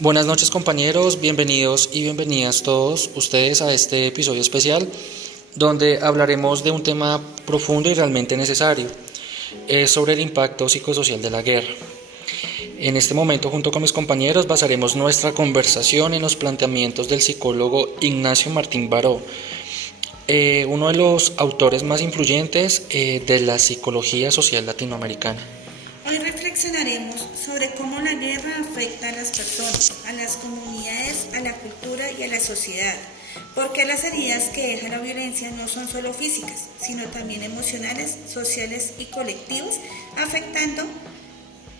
Buenas noches compañeros, bienvenidos y bienvenidas todos ustedes a este episodio especial donde hablaremos de un tema profundo y realmente necesario, sobre el impacto psicosocial de la guerra. En este momento junto con mis compañeros basaremos nuestra conversación en los planteamientos del psicólogo Ignacio Martín Baró, uno de los autores más influyentes de la psicología social latinoamericana. Hoy reflexionaremos sobre cómo la guerra afecta a las personas, a las comunidades, a la cultura y a la sociedad. Porque las heridas que deja la violencia no son solo físicas, sino también emocionales, sociales y colectivas, afectando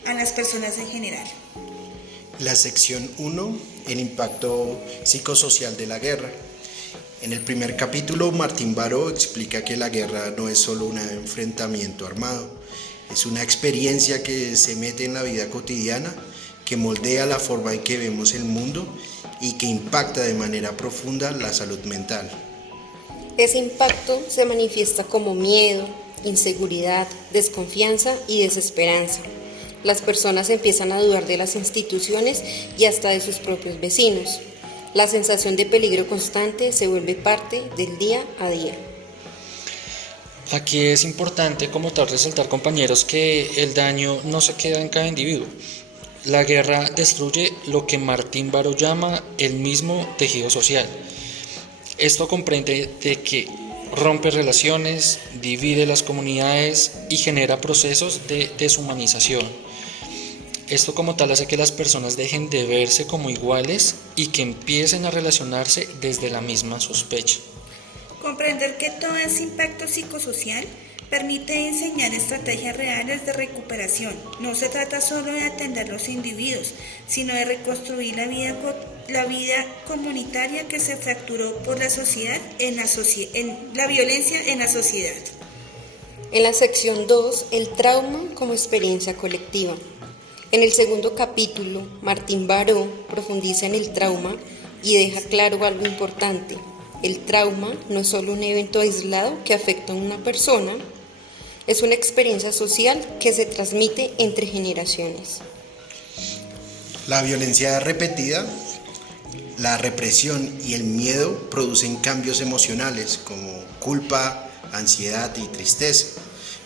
a las personas en general. La sección 1, el impacto psicosocial de la guerra. En el primer capítulo, Martín Baró explica que la guerra no es solo un enfrentamiento armado, es una experiencia que se mete en la vida cotidiana, que moldea la forma en que vemos el mundo y que impacta de manera profunda la salud mental. Ese impacto se manifiesta como miedo, inseguridad, desconfianza y desesperanza. Las personas empiezan a dudar de las instituciones y hasta de sus propios vecinos. La sensación de peligro constante se vuelve parte del día a día. Aquí es importante como tal resaltar, compañeros, que el daño no se queda en cada individuo. La guerra destruye lo que Martín Baró llama el mismo tejido social. Esto comprende de que rompe relaciones, divide las comunidades y genera procesos de deshumanización. Esto como tal hace que las personas dejen de verse como iguales y que empiecen a relacionarse desde la misma sospecha. Comprender que todo ese impacto psicosocial permite enseñar estrategias reales de recuperación. No se trata solo de atender a los individuos, sino de reconstruir la vida comunitaria que se fracturó por la sociedad en la violencia en la sociedad. En la sección 2, el trauma como experiencia colectiva. En el segundo capítulo, Martín Baró profundiza en el trauma y deja claro algo importante. El trauma no es solo un evento aislado que afecta a una persona, es una experiencia social que se transmite entre generaciones. La violencia repetida, la represión y el miedo producen cambios emocionales como culpa, ansiedad y tristeza,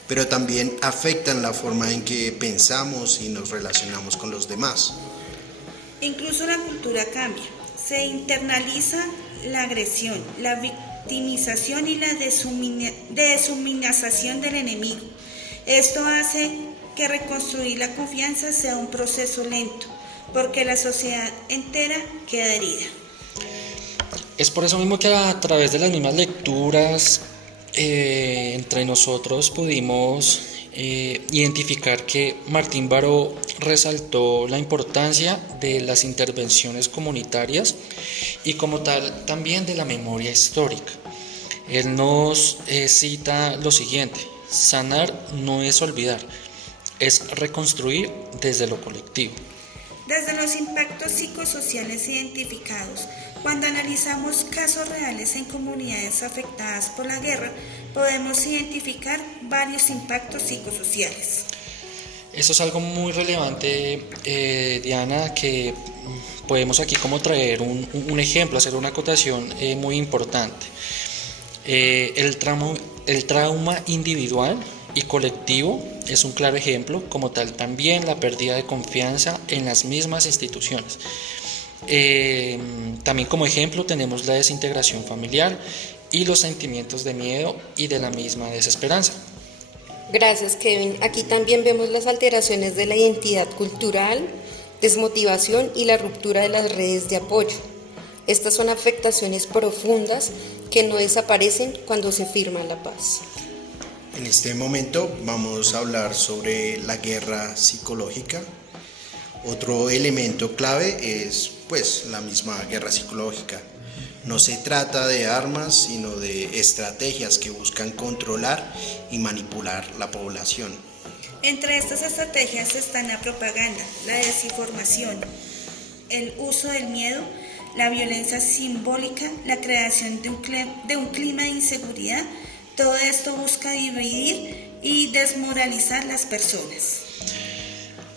pero también afectan la forma en que pensamos y nos relacionamos con los demás. Incluso la cultura cambia. Se internaliza la agresión, la victimización y la deshumanización del enemigo. Esto hace que reconstruir la confianza sea un proceso lento, porque la sociedad entera queda herida. Es por eso mismo que a través de las mismas lecturas entre nosotros pudimos identificar que Martín Baró resaltó la importancia de las intervenciones comunitarias y como tal también de la memoria histórica. Él nos cita lo siguiente: sanar no es olvidar, es reconstruir desde lo colectivo. Desde los impactos psicosociales identificados, cuando analizamos casos reales en comunidades afectadas por la guerra, podemos identificar varios impactos psicosociales. Eso es algo muy relevante, Diana, que podemos aquí como traer un ejemplo, hacer una acotación muy importante. El trauma individual y colectivo es un claro ejemplo, como tal también la pérdida de confianza en las mismas instituciones. También como ejemplo tenemos la desintegración familiar y los sentimientos de miedo y de la misma desesperanza. Gracias, Kevin. Aquí también vemos las alteraciones de la identidad cultural, desmotivación y la ruptura de las redes de apoyo. Estas son afectaciones profundas que no desaparecen cuando se firma la paz. En este momento vamos a hablar sobre la guerra psicológica. Otro elemento clave es la misma guerra psicológica. No se trata de armas, sino de estrategias que buscan controlar y manipular la población. Entre estas estrategias están la propaganda, la desinformación, el uso del miedo, la violencia simbólica, la creación de un clima de inseguridad. Todo esto busca dividir y desmoralizar las personas.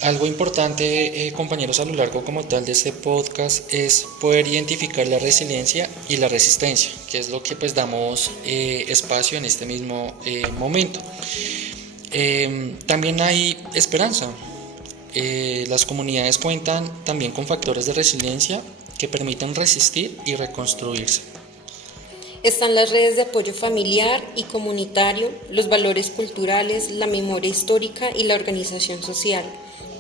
Algo importante, compañeros, a lo largo como tal de este podcast es poder identificar la resiliencia y la resistencia, que es lo que pues damos espacio en este mismo momento. También hay esperanza. Las comunidades cuentan también con factores de resiliencia que permiten resistir y reconstruirse. Están las redes de apoyo familiar y comunitario, los valores culturales, la memoria histórica y la organización social.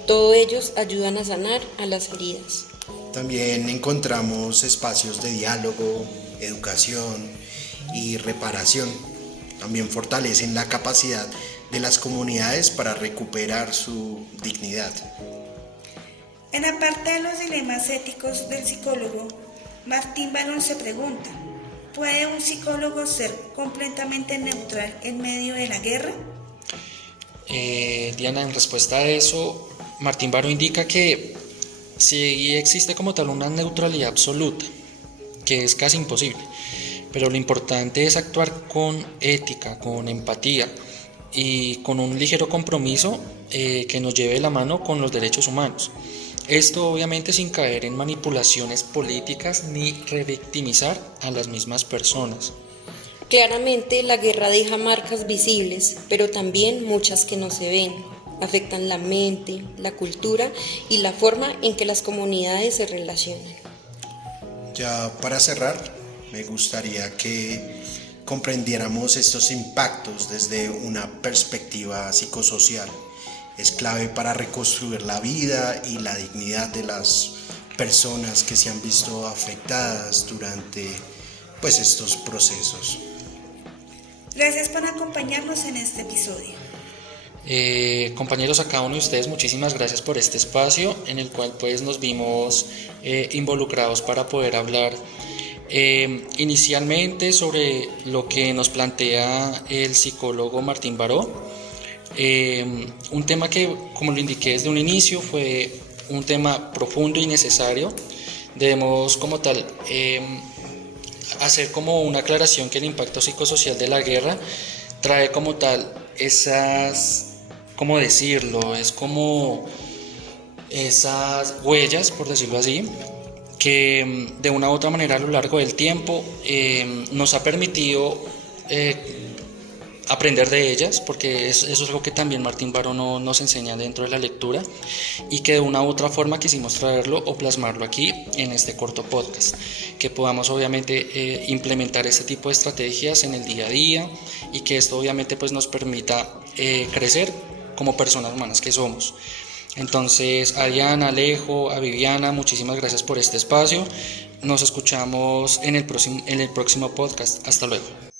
Todos ellos ayudan a sanar a las heridas. También encontramos espacios de diálogo, educación y reparación. También fortalecen la capacidad de las comunidades para recuperar su dignidad. En la parte de los dilemas éticos del psicólogo, Martín Barón se pregunta: ¿puede un psicólogo ser completamente neutral en medio de la guerra? Diana, en respuesta a eso, Martín Baró indica que sí existe como tal una neutralidad absoluta, que es casi imposible, pero lo importante es actuar con ética, con empatía y con un ligero compromiso que nos lleve de la mano con los derechos humanos. Esto obviamente sin caer en manipulaciones políticas ni revictimizar a las mismas personas. Claramente la guerra deja marcas visibles, pero también muchas que no se ven. Afectan la mente, la cultura y la forma en que las comunidades se relacionan. Ya para cerrar, me gustaría que comprendiéramos estos impactos desde una perspectiva psicosocial. Es clave para reconstruir la vida y la dignidad de las personas que se han visto afectadas durante estos procesos. Gracias por acompañarnos en este episodio. Compañeros, a cada uno de ustedes muchísimas gracias por este espacio en el cual pues nos vimos involucrados para poder hablar inicialmente sobre lo que nos plantea el psicólogo Martín Baró. Un tema que, como lo indiqué desde un inicio, fue un tema profundo y necesario. Debemos como tal hacer como una aclaración que el impacto psicosocial de la guerra trae como tal esas, ¿cómo decirlo? Es como esas huellas, por decirlo así, que de una u otra manera a lo largo del tiempo nos ha permitido aprender de ellas, porque eso es lo que también Martín Baró nos enseña dentro de la lectura, y que de una u otra forma quisimos traerlo o plasmarlo aquí en este corto podcast, que podamos obviamente implementar este tipo de estrategias en el día a día y que esto obviamente pues nos permita crecer como personas humanas que somos. Entonces, a Diana, Alejo, a Viviana, muchísimas gracias por este espacio. Nos escuchamos en el próximo podcast. Hasta luego.